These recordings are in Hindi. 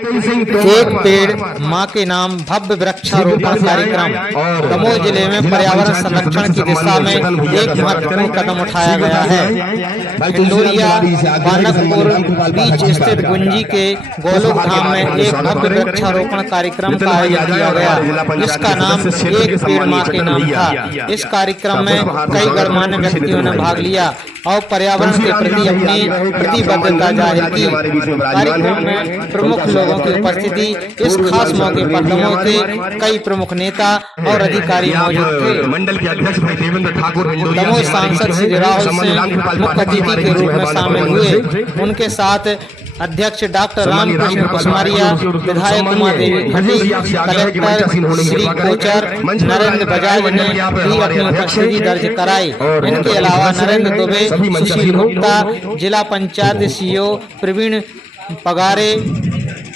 एक पेड़ माँ के नाम भव्य वृक्षारोपण कार्यक्रम दमोह जिले में पर्यावरण संरक्षण की दिशा में एक महत्वपूर्ण कदम उठाया गया है। हिंडोरिया बानकपुर बीच स्थित गुंजी के गोलोक धाम में एक भव्य वृक्षारोपण कार्यक्रम का आयोजन किया गया, जिसका नाम एक पेड़ माँ के नाम था। इस कार्यक्रम में कई गणमान्य व्यक्तियों ने भाग लिया और पर्यावरण के प्रति अपनी प्रतिबद्धता जाहिर की। कार्यक्रम में प्रमुख लोगों की उपस्थिति। इस खास मौके पर दमोह के कई प्रमुख नेता और अधिकारी मौजूद थे। मंडल के अध्यक्ष भाई देवेंद्र ठाकुर दमोह सांसद श्री राहुल सिंह मुख्य अतिथि के रूप में शामिल हुए। उनके साथ अध्यक्ष डॉक्टर रामकृष्ण कुसमारिया, विधायक उमा देवी खटी, कलेक्टर श्री कोचर नरेंद्र बजाज ने भी अपनी उपस्थिति दर्ज कराई। इनके अलावा नरेंद्र दुबे, सुशील गुप्ता, जिला पंचायत सीईओ प्रवीण पगारे,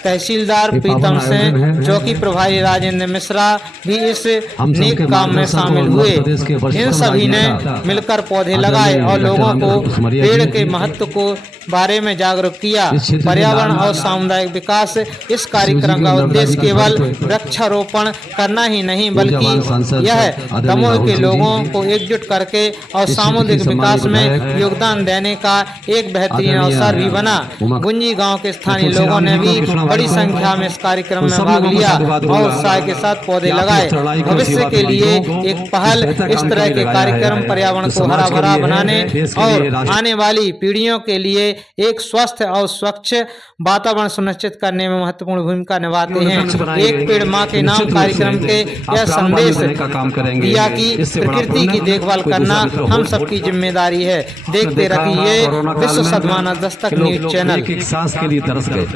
तहसीलदार प्रीतम सिंह, चौकी प्रभारी राजेंद्र मिश्रा भी इस नेक काम में शामिल हुए। इन सभी ने मिलकर पौधे लगाए और लोगों को पेड़ के महत्व को बारे में जागरूक किया। पर्यावरण और सामुदायिक विकास इस कार्यक्रम का उद्देश्य केवल वृक्षारोपण करना ही नहीं, बल्कि यह दमोह के लोगों को एकजुट करके और सामुदायिक विकास में योगदान देने का एक बेहतरीन अवसर भी बना। गुंजी गांव के स्थानीय लोगों ने भी बड़ी संख्या में इस कार्यक्रम में भाग लिया और उत्साह के साथ पौधे लगाए। भविष्य के लिए एक पहल इस तरह के कार्यक्रम पर्यावरण को हरा भरा बनाने और आने वाली पीढ़ियों के लिए एक स्वस्थ और स्वच्छ वातावरण सुनिश्चित करने में महत्वपूर्ण भूमिका निभाते हैं। एक पेड़ माँ के नाम कार्यक्रम के यह संदेश दिया कि प्रकृति की देखभाल करना हम सबकी जिम्मेदारी है। देखते रहिए विश्व सद्माना दस्तक न्यूज चैनल। सांस के लिए तरस गए।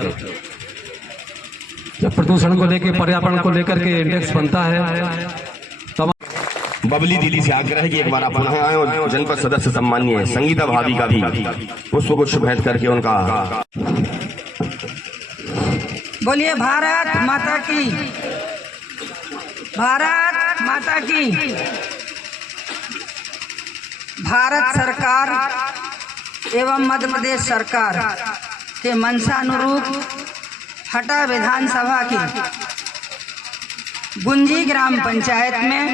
जब प्रदूषण को लेकर, पर्यावरण को लेकर के इंडेक्स बनता है, बबली दीदी से आग्रह है कि एक बार आप पुनः आए और जनपद सदस्य सम्मानीय संगीता भाभी का भी पुष्पगुच्छ भेंट करके उनका। बोलिए भारत माता की, भारत माता की। भारत सरकार एवं मध्य प्रदेश सरकार के मंशानुरूप हटा विधानसभा की गुंजी ग्राम पंचायत में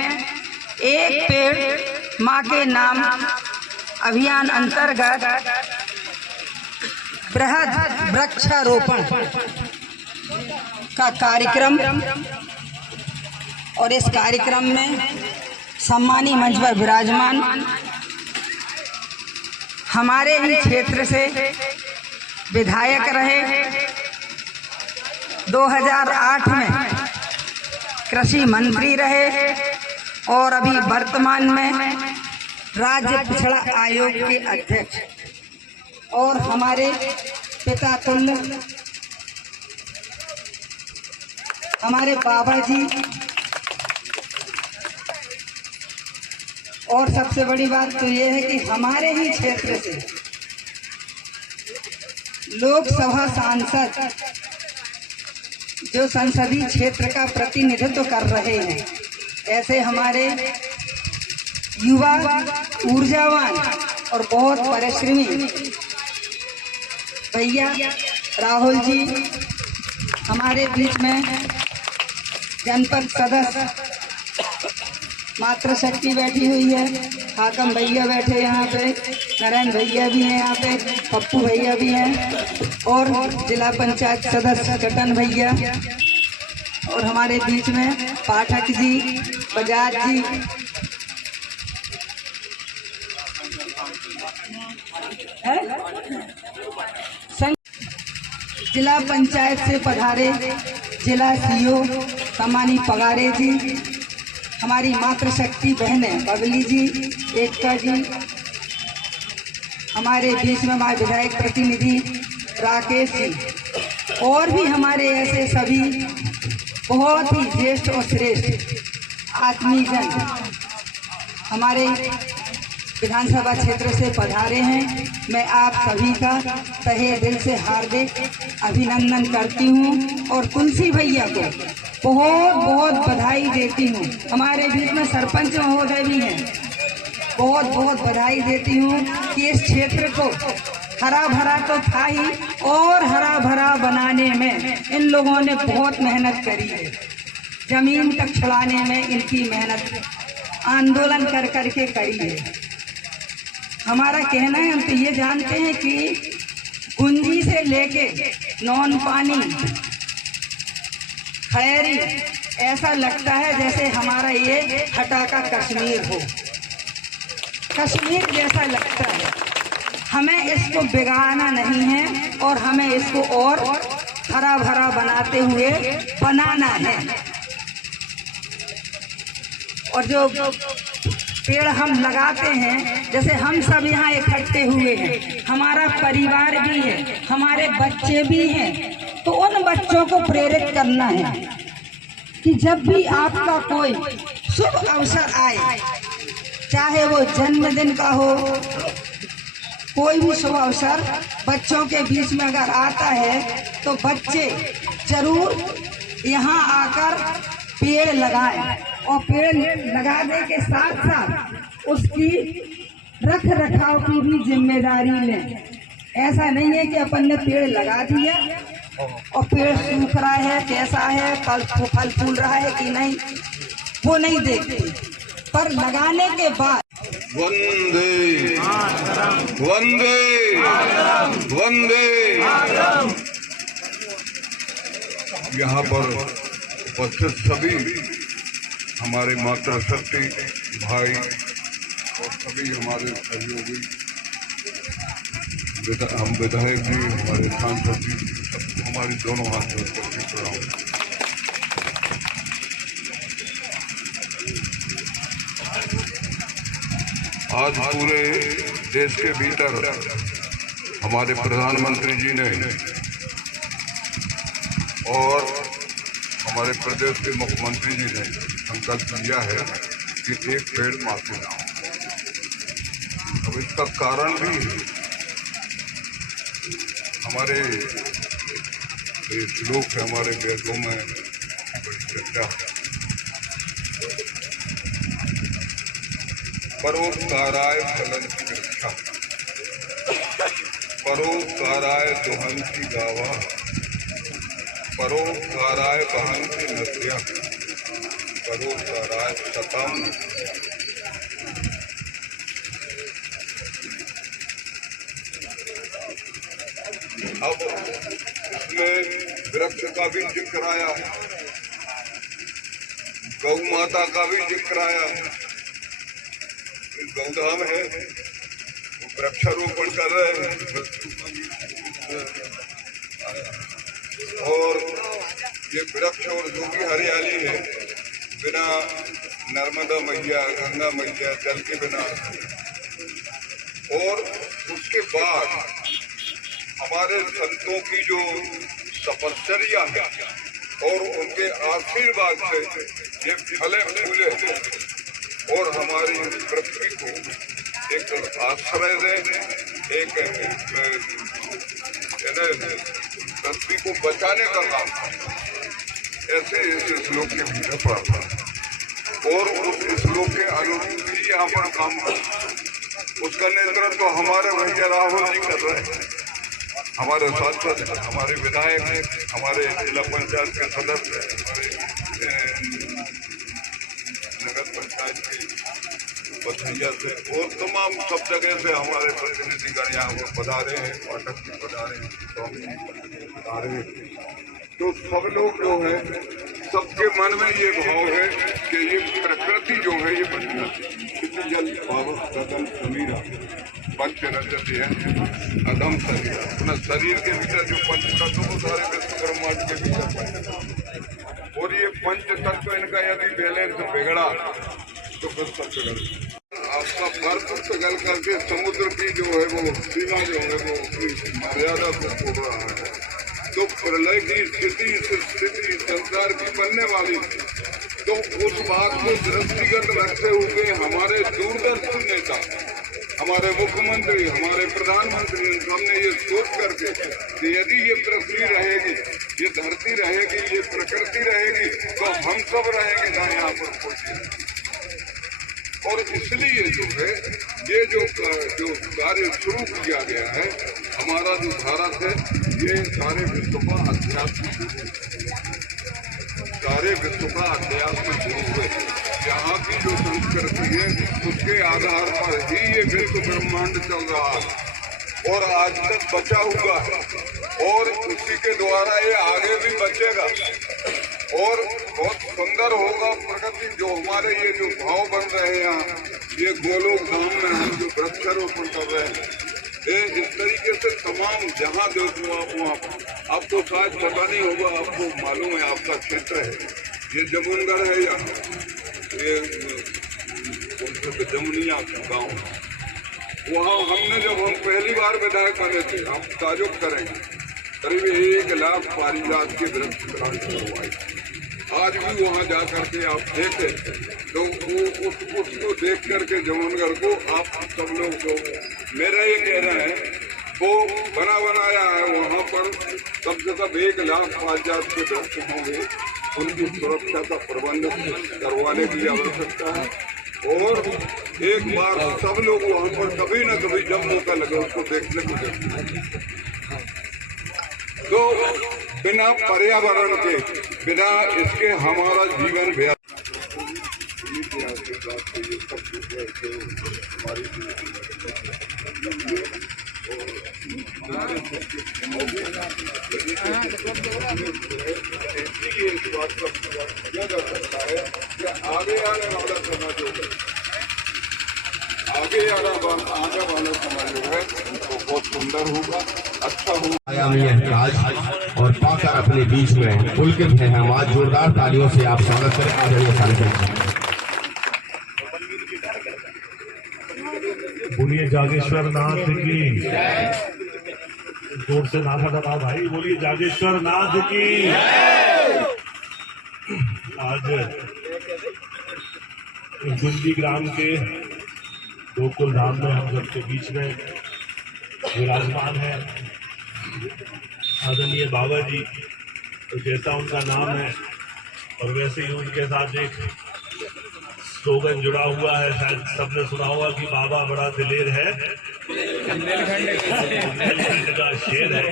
एक पेड़ माँ के नाम अभियान अंतर्गत बृहद वृक्षारोपण का कार्यक्रम, और इस कार्यक्रम में सम्मानी मंच पर विराजमान हमारे ही क्षेत्र से विधायक रहे, 2008 में कृषि मंत्री रहे और अभी वर्तमान में राज्य पिछड़ा आयोग के अध्यक्ष, और हमारे पिता तुल्य हमारे बाबा जी। और सबसे बड़ी बात तो ये है कि हमारे ही क्षेत्र से लोकसभा सांसद जो संसदीय क्षेत्र का प्रतिनिधित्व कर रहे हैं, ऐसे हमारे युवा ऊर्जावान और बहुत परिश्रमी भैया राहुल जी हमारे बीच में, जनपद सदस्य मातृशक्ति बैठी हुई है, हाकम भैया बैठे यहाँ पे, नरेंद्र भैया भी हैं यहाँ पे, पप्पू भैया भी हैं, और जिला पंचायत सदस्य कटन भैया, और हमारे बीच में पाठक जी, बजाज जी, जिला पंचायत से पधारे जिला सीईओ सम्मानी पगारे जी, हमारी मातृशक्ति बहनें बबली जी, एकता जी, हमारे बीच में हमारे विधायक प्रतिनिधि राकेश जी, और भी हमारे ऐसे सभी बहुत ही ज्येष्ठ और श्रेष्ठ आत्मीजन हमारे विधानसभा क्षेत्र से पधारे हैं। मैं आप सभी का तहे दिल से हार्दिक अभिनंदन करती हूं और तुलसी भैया को बहुत बहुत बधाई देती हूं। हमारे बीच में सरपंच महोदय भी हैं, बहुत बहुत बधाई देती हूं कि इस क्षेत्र को हरा भरा तो था ही, और हरा भरा बनाने में इन लोगों ने बहुत मेहनत करी है। जमीन तक छुड़ाने में इनकी मेहनत आंदोलन कर करके करी है। हमारा कहना है, हम तो ये जानते हैं कि गुंजी से लेके नौन पानी खैरी, ऐसा लगता है जैसे हमारा ये हटा का कश्मीर हो, कश्मीर जैसा लगता है। हमें इसको बिगाड़ना नहीं है और हमें इसको और हरा भरा बनाते हुए बनाना है। और जो पेड़ हम लगाते हैं, जैसे हम सब यहाँ इकट्ठे हुए हैं, हमारा परिवार भी है, हमारे बच्चे भी हैं, तो उन बच्चों को प्रेरित करना है कि जब भी आपका कोई शुभ अवसर आए, चाहे वो जन्मदिन का हो, कोई भी शुभ अवसर बच्चों के बीच में अगर आता है, तो बच्चे जरूर यहाँ आकर पेड़ लगाएं और पेड़ लगाने के साथ साथ उसकी रख रखाव की भी जिम्मेदारी लें। ऐसा नहीं है कि अपन ने पेड़ लगा दिया और पेड़ सूख रहा है, कैसा है, फल फूल रहा है कि नहीं, वो नहीं देखते, पर लगाने के बाद वंदे वंदे वंदे। यहाँ पर उपस्थित सभी हमारे मातृशक्ति भाई और सभी हमारे सहयोगी, हम विधायक जी, हमारे सांसद जी, सबको हमारी दोनों हाथ में प्रणाम। आज पूरे देश के भीतर हमारे प्रधानमंत्री जी ने और हमारे प्रदेश के मुख्यमंत्री जी ने संकल्प लिया है कि एक पेड़ माथे लाओ। अब इसका कारण भी हमारे श्लोक है, हमारे वेदों में बड़ी चर्चा है। परोपकाराय फलन्ति वृक्षा, परोपकाराय दुहन्ति गावा, परोपकाराय वहन्ति नद्यः, परोपकाराय शतम्। अब इसमें वृक्ष का भी जिक्र आया, गौ माता का भी जिक्र आया। गौधाम है, वो वृक्षारोपण कर रहे हैं और ये वृक्ष और जो भी हरियाली है, बिना नर्मदा मैया, गंगा मैया, जल के बिना। और उसके बाद हमारे संतों की जो तपस्या है और उनके आशीर्वाद से ये फले फूले और हमारी पृथ्वी को एक आश्रय दें, एक पृथ्वी को बचाने का काम। ऐसे इस श्लोक के भीतर पड़ा और उस श्लोक के अनुरूप ही यहाँ पर काम उसका नेतृत्व तो हमारे भैया राहुल जी कर रहे हैं, हमारे सांसद, हमारे विधायक, हमारे जिला पंचायत के सदस्य, हमारे नगर पंचायत के बथैया से और तमाम सब जगह से हमारे प्रतिनिधिगण यहाँ पर पधारे हैं, पाठक भी पधारे हैं, स्वामी पधारे हैं। तो सब लोग जो है, सबके मन में ये भाव है कि ये प्रकृति जो है ये बढ़िया जल पावक कदम समीरा पंच रजत है अदम शरीर। अपना शरीर के भीतर जो पंच तत्व वो सारे विश्व ब्रह्मांड के भीतर, और ये पंच तत्व इनका यदि बैलेंस बिगड़ा तो फिर सब बिगड़। आपका बर्फ पिघल करके समुद्र की जो है वो सीमा जो है वो मर्यादा को छोड़ रहा है, तो प्रलय की स्थिति संसार की बनने वाली थी। तो उस बात को दृष्टिगत रखते हुए हमारे दूरदर्शी नेता, हमारे मुख्यमंत्री, हमारे प्रधानमंत्री, हमने ये सोच करके कि यदि ये पृथ्वी रहेगी, ये धरती रहेगी, ये प्रकृति रहेगी, तो हम सब रहेंगे ना यहाँ पर कोई। और इसलिए जो है ये जो कार्य शुरू किया गया है हमारा जो भारत है ये सारे विश्व का आध्यात्मिक गुरु है, सारे विश्व का आध्यात्मिक गुरु है। यहाँ की जो संस्कृति है उसके आधार पर ही ये विश्व ब्रह्मांड चल रहा है और आज तक बचा हुआ है और उसी के द्वारा ये आगे भी बचेगा और बहुत सुंदर होगा प्रकृति। जो हमारे ये जो भाव बन रहे हैं यहाँ ये गोलोक धाम में हम जो वृक्षारोपण कर रहे हैं ये इस तरीके से तमाम जहाँ देखो आप वहाँ आपको शायद पता नहीं होगा, आपको मालूम है आपका क्षेत्र है ये जमुनगढ़ है यहाँ, ये जमुनिया गाँव, वहाँ हमने जब हम पहली बार विधायक बने थे हम ताजुब करेंगे करीब 1 लाख पारिजात के वृक्ष प्लांट करवाए। आज भी वहाँ जा करके आप देखें तो वो उसको देख करके जमुनगढ़ को आप सब लोग जो मेरा ये कह रहे हैं वो बना बनाया है वहाँ पर कम से कम 1 लाख पारिजात के वृक्ष होंगे, उनकी सुरक्षा का प्रबंध करवाने की आवश्यकता है और एक बार सब लोग वहाँ पर कभी न कभी जब मौका लगे उसको देखने को देखते। तो बिना पर्यावरण के बिना इसके हमारा जीवन व्यर्थ। इस बात का किया जा सकता है कि आगे आने वाला समाज होगा, आगे वाला समाज जो है वो बहुत सुंदर होगा, अच्छा होगा। आयामी एहतियाज और पाकर अपने बीच में पुलकित है हम। आज जोरदार तालियों से आप स्वागत करें आदरणीय सांसद। बोलिए जागेश्वर नाथ की, जोर से नाथा दबा भाई, बोलिए जागेश्वर नाथ की। आज गुंजी ग्राम के गोकुल धाम में हम सबके बीच में विराजमान है आदरणीय बाबा जी, तो जैसा उनका नाम है और वैसे ही उनके साथ एक स्लोगन जुड़ा हुआ है, शायद सबने सुना होगा कि बाबा बड़ा दिलेर है, बुंदेलखंड का शेर है।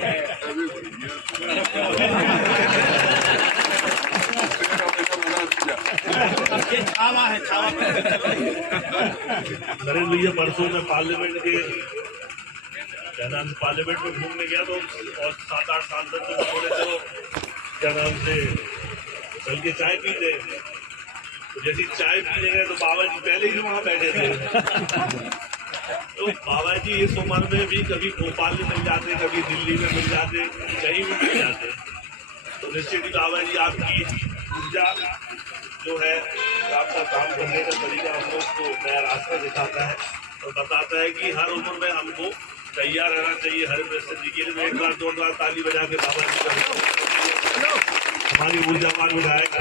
नरेंद्र भैया परसों में पार्लियामेंट के क्या नाम से पार्लियामेंट में घूमने गया तो और 7-8 सांसद जो बोले थे क्या नाम से चल के चाय पीते, तो जैसी चाय पीने गए तो बाबा जी पहले ही वहाँ बैठे थे। तो बाबा जी इस उम्र में भी कभी भोपाल में मिल जाते, कभी दिल्ली में मिल जाते, कहीं भी मिल जाते, तो निश्चित ही बाबा जी आपकी ऊर्जा जो है आपका काम करने का तरीका हम लोग को नया रास्ता दिखाता है और बताता है कि हर उम्र में हमको तैयार रहना चाहिए हर परिस्थिति के लिए। एक बार जोरदार ताली बजा के बाबा जी का हमारी ऊर्जावान विधायक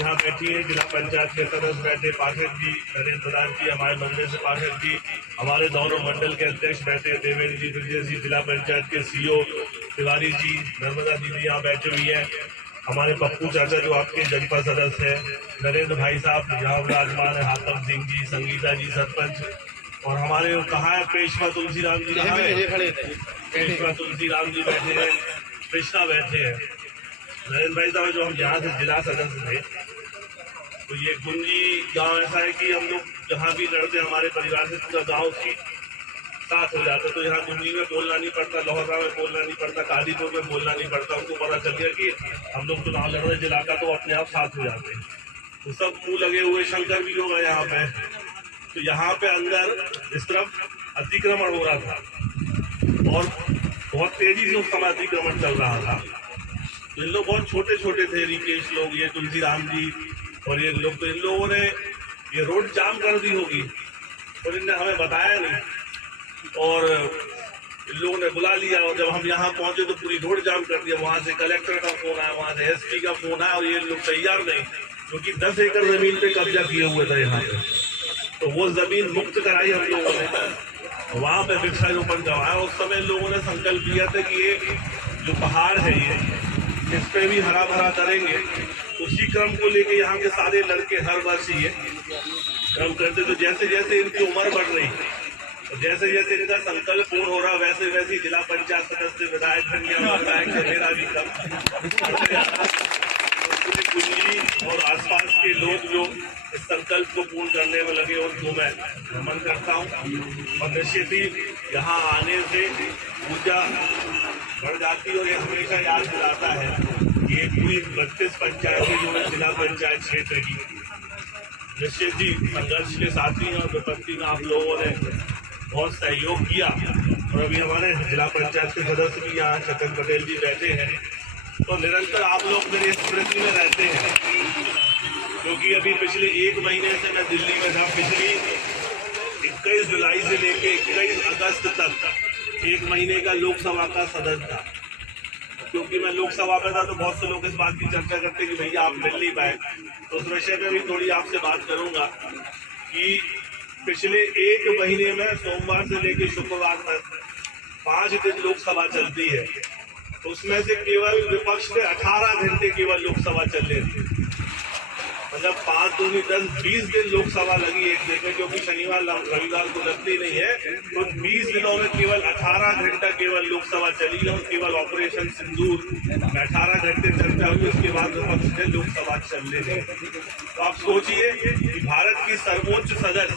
यहाँ बैठी है, जिला पंचायत के सदस्य बैठे पाठक जी, नरेंद्र प्रधान जी, हमारे मंडल से पाठक जी, हमारे दोनों मंडल के अध्यक्ष बैठे देवेंद्र जी, विजय जी, जिला पंचायत के सीओ तिवारी जी, नर्मदा दीदी यहाँ बैठे हुई है, हमारे पप्पू चाचा जो आपके जनपद सदस्य है, नरेंद्र भाई साहब यहाँ विराजमान है, हातम सिंह जी, संगीता जी सरपंच, और हमारे कहाँ है पेशवा तुलसीराम जी, कहाँ है पेशवा तुलसीराम जी बैठे हैं, कृष्णा बैठे हैं, नरेंद्र भाई साहब जो हम यहाँ से जिला सदस्य थे। तो ये गुंजी गांव ऐसा है कि हम लोग जहाँ भी लड़ते हमारे परिवार से पूरा गांव की साथ हो जाता, तो यहाँ गुंजी में बोलना नहीं पड़ता, लोहरा में बोलना नहीं पड़ता, कादीपुर में बोलना नहीं पड़ता, उनको पता चल गया कि हम लोग चुनाव लड़ रहे जिला का, तो अपने आप साथ हो जाते हैं। तो सब मुँह लगे हुए शंकर भी लोग हैं यहाँ पे, तो यहाँ पे अंदर इस तरफ अतिक्रमण हो रहा था और बहुत तेजी से उस समय अतिक्रमण चल रहा था। तो इन लोग बहुत छोटे छोटे थे, रिकेश लोग, ये तुलसीराम जी और ये लोग, तो इन लोगों ने ये रोड जाम कर दी होगी और इनने हमें बताया नहीं और इन लोगों ने बुला लिया और जब हम यहाँ पहुंचे तो पूरी रोड जाम कर दिया। वहाँ से कलेक्टर का फोन आया, वहाँ से एसपी का फोन आया और ये लोग तैयार नहीं, क्योंकि 10 एकड़ जमीन पे कब्जा किए हुए था यहाँ पे, तो वो जमीन मुक्त कराई हम लोगों ने, वहाँ पे वृक्षारोपण करवाया। उस समय लोगों ने संकल्प लिया था कि ये जो पहाड़ है ये इस पे भी हरा भरा करेंगे। उसी क्रम को लेके यहाँ के सारे लड़के हर वर्ष ये क्रम करते, तो जैसे जैसे इनकी उम्र बढ़ रही जैसे जैसे इनका संकल्प पूर्ण हो रहा वैसे वैसे जिला पंचायत सदस्य विधायक विधायक मेरा भी कम कुंजी और आसपास के लोग जो इस संकल्प को पूर्ण करने में लगे उनको मैं नमन करता हूँ। और निश्चित ही यहाँ आने से ऊर्जा बढ़ जाती और ये हमेशा याद दिलाता है कि ये पूरी 32 पंचायतें जो है जिला पंचायत क्षेत्र की निश्चित ही संघर्ष के साथी और विपत्ति में आप लोगों ने बहुत सहयोग किया। और अभी हमारे जिला पंचायत के सदस्य भी यहाँ छतन पटेल जी बैठे हैं, तो निरंतर आप लोग मेरी स्मृति में रहते हैं, क्योंकि अभी पिछले 1 महीने से मैं दिल्ली में था। पिछली 21 जुलाई से लेके 21 अगस्त तक 1 महीने का लोकसभा का सदन था। क्योंकि मैं लोकसभा में था तो बहुत से लोग इस बात की चर्चा करते कि भैया आप मिल नहीं पाए, तो उस विषय में भी थोड़ी आपसे बात करूंगा कि पिछले 1 महीने में सोमवार से लेकर शुक्रवार तक 5 दिन लोकसभा चलती है, तो उसमें से केवल विपक्ष में 18 घंटे केवल लोकसभा चल रही थी। मतलब 5 दूनी 10 20 दिन लोकसभा लगी एक दिन में, क्योंकि शनिवार रविवार को लगती नहीं है। तो 20 दिनों में केवल 18 घंटा केवल लोकसभा चली और केवल ऑपरेशन सिंदूर में 18 घंटे चर्चा हुई। उसके बाद विपक्ष ने लोकसभा चलने दी। तो आप सोचिए कि भारत की सर्वोच्च सदन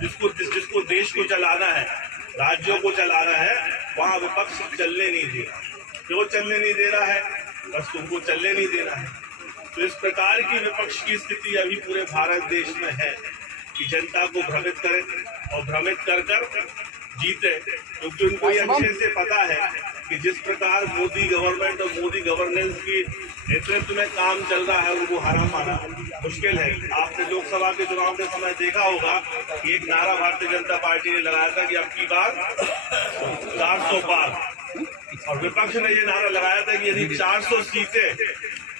जिसको देश को चलाना है, राज्यों को चलाना है, वहाँ विपक्ष चलने नहीं दे रहा। क्यों चलने नहीं दे रहा है? बस तुमको चलने नहीं देना है। तो इस प्रकार की विपक्ष की स्थिति अभी पूरे भारत देश में है कि जनता को भ्रमित करें और भ्रमित कर कर जीते, क्योंकि उनको ये अच्छे से पता है कि जिस प्रकार मोदी गवर्नमेंट और मोदी गवर्नेंस की नेतृत्व में काम चल रहा है उनको हरा पाना मुश्किल है। आपने लोकसभा के चुनाव के समय देखा होगा कि एक नारा भारतीय जनता पार्टी ने लगाया था कि अब की बार 400 पार, और विपक्ष ने ये नारा लगाया था कि यदि 400 सीटें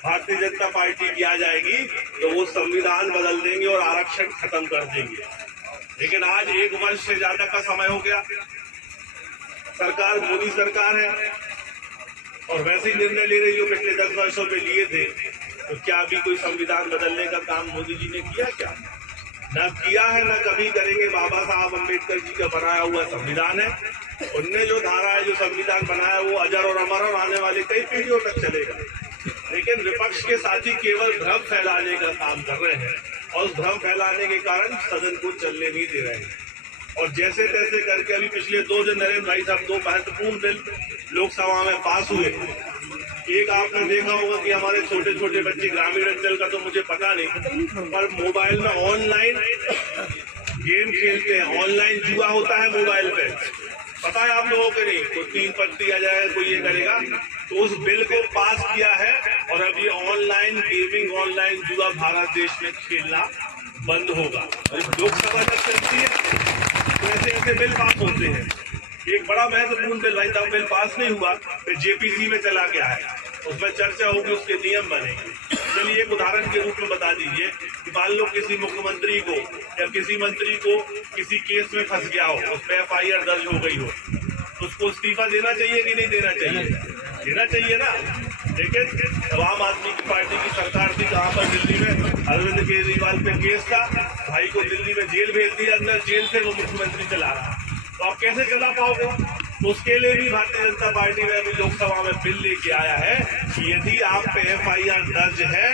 भारतीय जनता पार्टी की आ जाएगी तो वो संविधान बदल देंगे और आरक्षण खत्म कर देंगे। लेकिन आज 1 वर्ष से ज्यादा का समय हो गया, सरकार मोदी सरकार है और वैसे ही निर्णय ले रही जो पिछले 10 वर्षों में लिए थे। तो क्या अभी कोई संविधान बदलने का काम मोदी जी ने किया? क्या न किया है, न कभी करेंगे। बाबा साहब अम्बेडकर जी का बनाया हुआ संविधान है, उनने जो धारा है, जो संविधान बनाया वो अजर और अमर और आने वाले कई पीढ़ियों तक चलेगा। लेकिन विपक्ष के साथी केवल भ्रम फैलाने का काम कर रहे हैं और उस भ्रम फैलाने के कारण सदन को चलने नहीं दे रहे हैं। और जैसे तैसे करके अभी पिछले 2 दिन नरेंद्र भाई साहब 2 महत्वपूर्ण बिल लोकसभा में पास हुए। एक आपने देखा होगा कि हमारे छोटे छोटे बच्चे, ग्रामीण अंचल का तो मुझे पता नहीं, पर मोबाइल में ऑनलाइन गेम खेलते हैं, ऑनलाइन जुआ होता है मोबाइल पे, पता है आप लोगों को नहीं? तो 3 पत्ती आ जाएगा, कोई ये करेगा। तो उस बिल को पास किया है और अभी ऑनलाइन गेमिंग, ऑनलाइन जुआ भारत देश में खेलना बंद होगा। लोकसभा जब चलती है तो ऐसे ऐसे बिल पास होते हैं। एक बड़ा महत्वपूर्ण बिल भाई साहब बिल पास नहीं हुआ, फिर जेपीसी में चला गया है, उसमें चर्चा होगी, उसके नियम बनेंगे। चलिए एक उदाहरण के रूप में बता दीजिए कि मान लो किसी मुख्यमंत्री को या किसी मंत्री को किसी केस में फंस गया हो, उस पर FIR दर्ज हो गई हो, तो उसको इस्तीफा देना चाहिए कि नहीं देना चाहिए? देना चाहिए ना। लेकिन आम आदमी की पार्टी की सरकार थी, जहाँ पर दिल्ली में अरविंद केजरीवाल पे केस था, भाई को दिल्ली में जेल भेज दिया, अंदर जेल से वो मुख्यमंत्री चला रहा। तो आप कैसे चला पाओगे? तो उसके लिए भी भारतीय जनता पार्टी ने अभी लोकसभा में बिल लेके आया है कि यदि आप पे FIR दर्ज है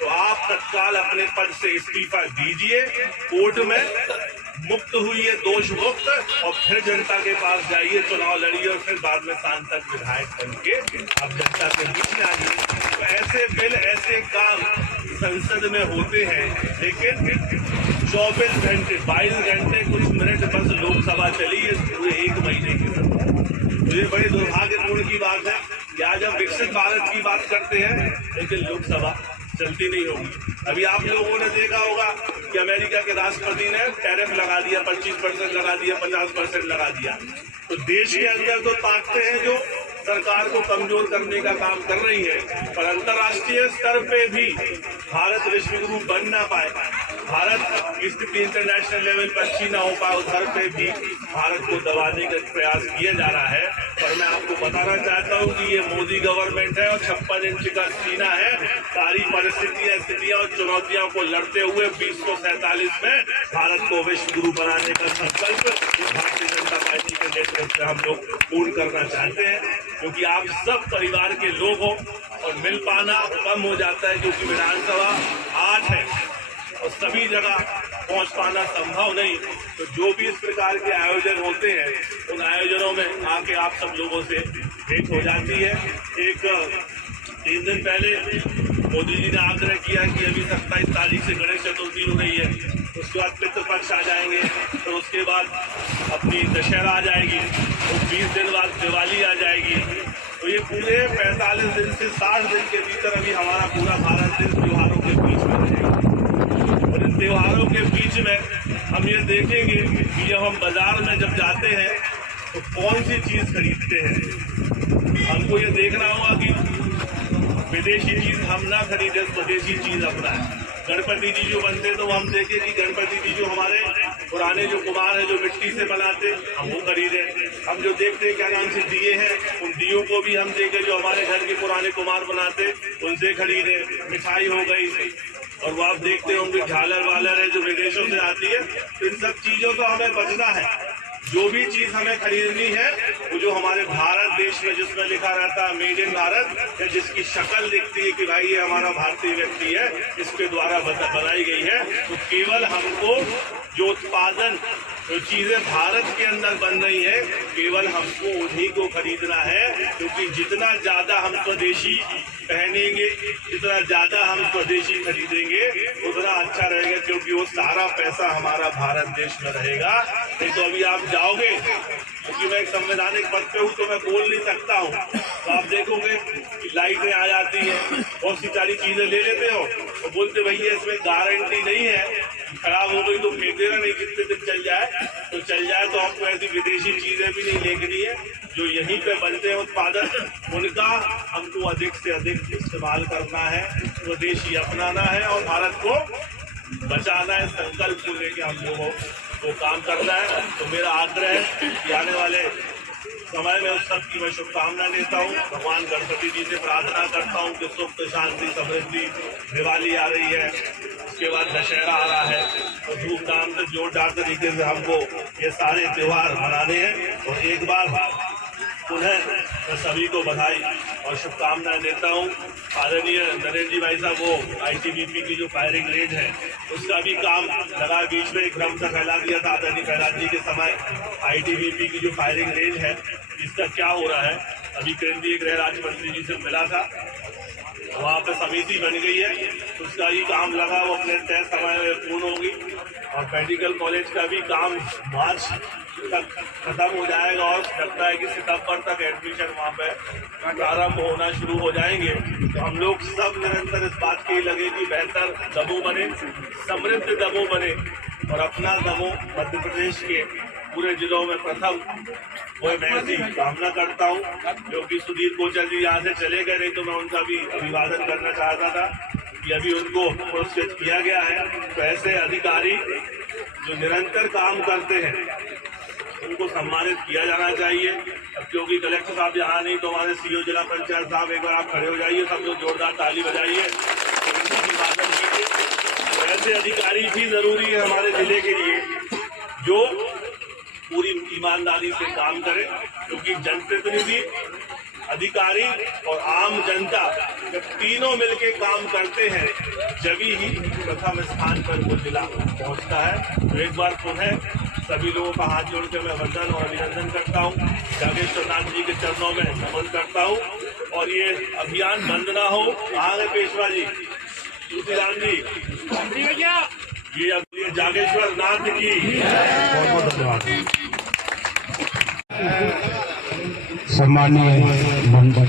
तो आप तत्काल अपने पद से इस्तीफा दीजिए, कोर्ट में मुक्त हुई है, दोष मुक्त, और फिर जनता के पास जाइए, चुनाव लड़िए और फिर बाद में सांसद विधायक बन के आप जनता के बीच में आइए। तो ऐसे बिल, ऐसे काम संसद में होते हैं, लेकिन 24 घंटे 22 घंटे कुछ मिनट बस लोकसभा चली है पूरे 1 महीने के अंदर। तो ये बड़ी दुर्भाग्यपूर्ण की बात है कि आज हम विकसित भारत की बात करते हैं लेकिन लोकसभा चलती नहीं होगी। अभी आप लोगों ने देखा होगा कि अमेरिका के राष्ट्रपति ने टैरिफ लगा दिया, 25% लगा दिया, 50% लगा दिया। तो देश के अंदर तो ताकतें हैं जो सरकार को कमजोर करने का काम कर रही है, पर अंतर्राष्ट्रीय स्तर पे भी भारत विश्वगुरु बन ना पाए, भारत की स्थिति इंटरनेशनल लेवल पर अच्छी ना हो पाए, उधर पे भी भारत को दबाने का प्रयास किया जा रहा है। पर मैं आपको बताना चाहता हूँ कि ये मोदी गवर्नमेंट है और 56 इंच का सीना है, सारी परिस्थितियां, स्थितियां और चुनौतियों को लड़ते हुए 2047 में भारत को विश्व गुरु बनाने का संकल्प भारतीय जनता पार्टी के नेतृत्व से हम लोग पूर्ण करना चाहते हैं, क्योंकि आप सब परिवार के लोग हो और मिल पाना कम हो जाता है, क्योंकि विधानसभा 8 है और सभी जगह पहुंच पाना संभव नहीं। तो जो भी इस प्रकार के आयोजन होते हैं, उन आयोजनों में आके आप सब लोगों से भेंट हो जाती है। एक 3 दिन पहले मोदी जी ने आग्रह किया कि अभी 27 तारीख से गणेश चतुर्थी हो रही है, उसके बाद पितृपक्ष आ जाएंगे, तो उसके बाद अपनी दशहरा आ जाएगी, तो 20 दिन बाद दिवाली आ जाएगी। तो ये पूरे 45 दिन से 60 दिन के भीतर अभी हमारा पूरा भारत देश त्योहारों के बीच में रहेगा। और इन त्योहारों के बीच में हम ये देखेंगे कि जब हम बाजार में जब जाते हैं तो कौन सी चीज खरीदते हैं। हमको ये देखना होगा कि विदेशी चीज हम ना खरीदे, स्वदेशी चीज अपनाएं। गणपति जी जो बनते तो हम देखें कि गणपति जी जो हमारे पुराने जो कुमार है जो मिट्टी से बनाते, हम वो खरीदे। हम जो देखते हैं क्या नाम से दिए हैं, उन दियों को भी हम देखें जो हमारे घर के पुराने कुमार बनाते, उनसे खरीदे। मिठाई हो गई, और वो आप देखते होंगे झालर वालर है जो विदेशों से आती है। तो इन सब चीजों को हमें बचना है। जो भी चीज हमें खरीदनी है वो जो हमारे भारत देश में जिसमें लिखा रहता है मेड इन भारत, या जिसकी शक्ल दिखती है कि भाई ये हमारा भारतीय व्यक्ति है, इसके द्वारा बनाई गई है, तो केवल हमको जो उत्पादन जो चीजें भारत के अंदर बन रही है केवल हमको उन्हीं को खरीदना है। क्योंकि जितना ज्यादा हम स्वदेशी पहनेंगे, जितना ज्यादा हम स्वदेशी खरीदेंगे उतना अच्छा रहेगा, क्योंकि वो सारा पैसा हमारा भारत देश में रहेगा। नहीं तो अभी आप जाओगे, क्योंकि मैं एक संवैधानिक पद पे हूँ तो मैं बोल नहीं सकता हूँ, तो आप देखोगे कि लाइटें आ जाती है, बहुत सी सारी चीजें ले लेते हो तो बोलते भैया इसमें गारंटी नहीं है, खराब हो गई तो फेंक देना, नहीं जितने दिन चल जाए तो चल जाए। तो हमको ऐसी विदेशी चीजें भी नहीं लेनी है, जो यहीं पे बनते हैं उत्पादन उनका हमको अधिक से अधिक इस्तेमाल करना है, स्वदेशी अपनाना है और भारत को बचाना है। संकल्प को लेके हम लोगों को काम करना है। तो मेरा आग्रह है कि आने वाले समय में उस सबकी मैं शुभकामना देता हूँ। भगवान गणपति जी से प्रार्थना करता हूँ कि सुख शांति समृद्धि, दिवाली आ रही है, उसके बाद दशहरा आ रहा है, तो धूमधाम से जोरदार तरीके से हमको ये सारे त्योहार मनाने हैं। और एक बार पुनः मैं सभी को बधाई और शुभकामनाएं देता हूँ। आदरणीय नरेंद्र जी भाई साहब, वो ITBP की जो फायरिंग रेंज है उसका भी काम लगा, बीच में एक भ्रम सा फैला दिया था आदरणीय कैलाश जी के समय। ITBP की जो फायरिंग रेंज है इसका क्या हो रहा है, अभी केंद्रीय गृह राज्य मंत्री जी से मिला था, वहाँ पे समिति बन गई है, उसका ही काम लगा, वो अपने तय समय में पूर्ण होगी। और मेडिकल कॉलेज का भी काम मार्च तक खत्म हो जाएगा और लगता है कि सितंबर तक एडमिशन वहाँ पे प्रारंभ होना शुरू हो जाएंगे। तो हम लोग सब निरंतर इस बात के लगे कि बेहतर दमोह बने, समृद्ध दमोह बने और अपना दमोह मध्य प्रदेश के पूरे जिलों में प्रथम वो मैं ऐसी कामना करता हूँ। क्योंकि सुधीर कोचर जी यहाँ से चले गए, नहीं तो मैं उनका भी अभिवादन करना चाहता था कि अभी उनको पुरस्कृत किया गया है। तो ऐसे अधिकारी जो निरंतर काम करते हैं उनको सम्मानित किया जाना चाहिए। अब क्योंकि कलेक्टर साहब यहाँ नहीं तो हमारे CO जिला पंचायत साहब, एक बार आप खड़े हो जाइए, सब लोग जोरदार ताली बजाइए, तो ऐसे अधिकारी भी जरूरी है हमारे जिले के लिए जो पूरी ईमानदारी से काम करे। क्योंकि जनप्रतिनिधि, अधिकारी और आम जनता जब तीनों मिलके काम करते हैं जभी ही प्रथम स्थान पर वो जिला पहुंचता है। तो एक बार पुनः सभी लोगों का हाथ जोड़ के मैं वंदन और अभिनंदन करता हूँ, जागेश्वर नाथ जी के चरणों में नमन करता हूँ। और ये अभियान बंद ना हो। कहाँ है पेशवा जी, तुलसीराम जी, ये जागेश्वर नाथ की बहुत बहुत धन्यवाद। सम्मानीय